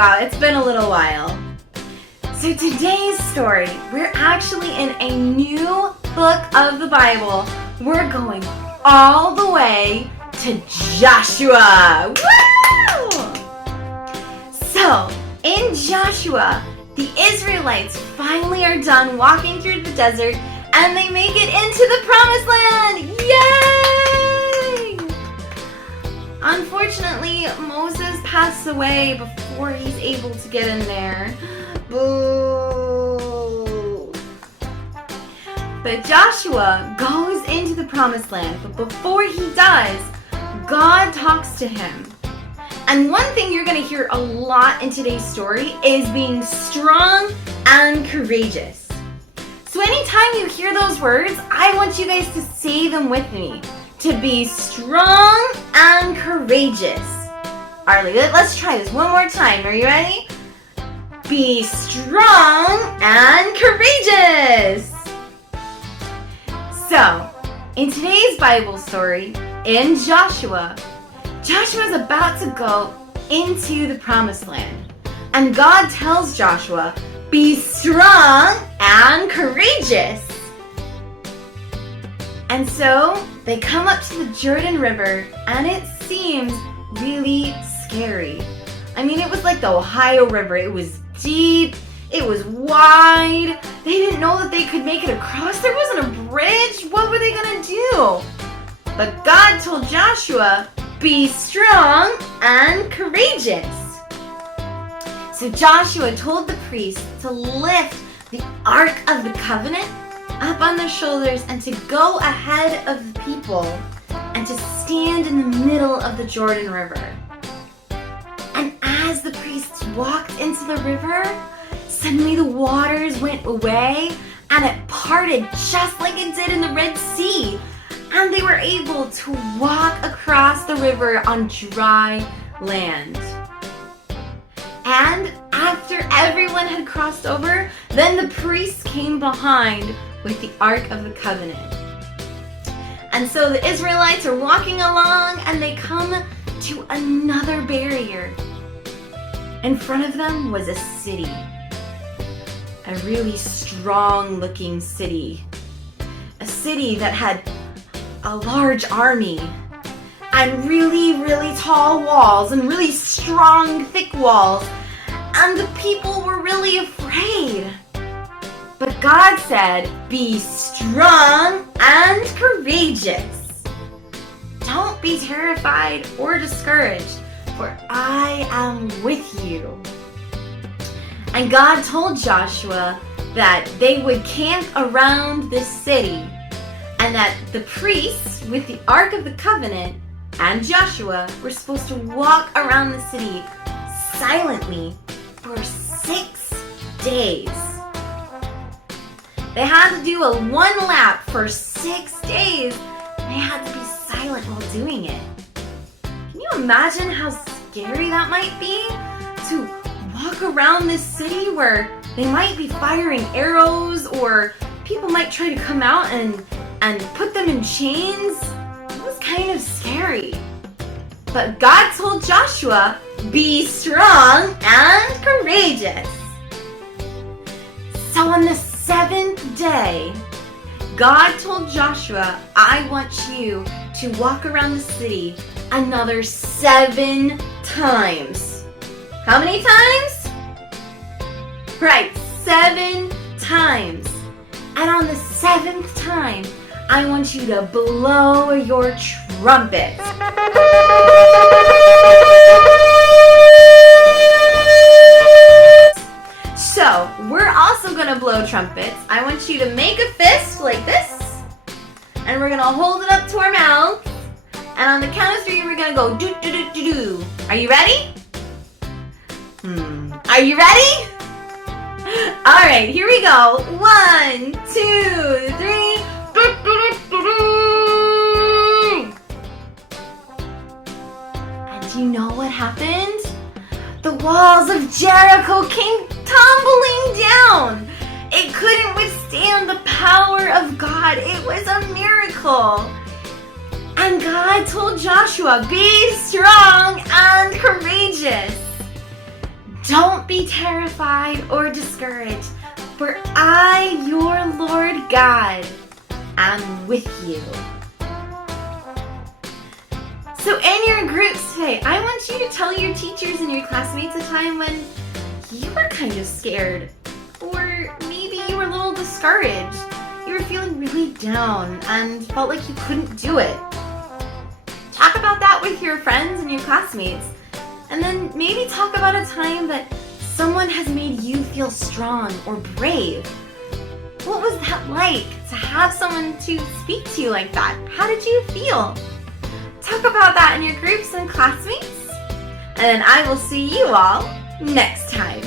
Wow, it's been a little while. So today's story, we're actually in a new book of the Bible. We're going all the way to Joshua. Woo! So, in Joshua, the Israelites finally are done walking through the desert and they make it into the promised land. Yay! Unfortunately, Moses passed away before he's able to get in there. Boo! But Joshua goes into the promised land, but before he does, God talks to him. And one thing you're going to hear a lot in today's story is being strong and courageous. So anytime you hear those words, I want you guys to say them with me. To be strong and courageous. Alright, let's try this one more time. Are you ready? Be strong and courageous. So, in today's Bible story, in Joshua, Joshua's about to go into the promised land. And God tells Joshua, be strong and courageous. And so, they come up to the Jordan River, and it seems really scary. I mean, it was like the Ohio River. It was deep, it was wide. They didn't know that they could make it across. There wasn't a bridge. What were they gonna do? But God told Joshua, be strong and courageous. So Joshua told the priests to lift the Ark of the Covenant up on their shoulders and to go ahead of the people and to stand in the middle of the Jordan River. And as the priests walked into the river, suddenly the waters went away and it parted just like it did in the Red Sea. And they were able to walk across the river on dry land. And after everyone had crossed over, then the priests came behind with the Ark of the Covenant. And so the Israelites are walking along and they come to another barrier. In front of them was a city. A really strong looking city. A city that had a large army and really, really tall walls and really strong, thick walls. And the people were really afraid. But God said, be strong and courageous. Don't be terrified or discouraged, for I am with you. And God told Joshua that they would camp around this city and that the priests with the Ark of the Covenant and Joshua were supposed to walk around the city silently for 6 days. They had to do a one lap for 6 days. They had to be silent while doing it. Can you imagine how scary that might be? To walk around this city where they might be firing arrows or people might try to come out and put them in chains. It was kind of scary. But God told Joshua, be strong and courageous. So on the 7th day, God told Joshua, I want you to walk around the city another 7 times. How many times? Right, 7 times. And on the 7th time, I want you to blow your trumpet. So, we're also going to blow trumpets. I want you to make a fist like this. And we're going to hold it up to our mouth. And on the count of 3, we're going to go do-do-do-do-do. Are you ready? Are you ready? All right, here we go. 1, 2, 3. And do you know what happened? The walls of Jericho came tumbling down. It couldn't withstand the power of God. It was a miracle. And God told Joshua, be strong and courageous. Don't be terrified or discouraged, for I, your Lord God, am with you. So in your groups today, I want you to tell your teachers and your classmates a time when you were kind of scared, or maybe you were a little discouraged. You were feeling really down and felt like you couldn't do it. Talk about that with your friends and your classmates. And then maybe talk about a time that someone has made you feel strong or brave. What was that like to have someone to speak to you like that? How did you feel? Talk about that in your groups and classmates. And I will see you all next time.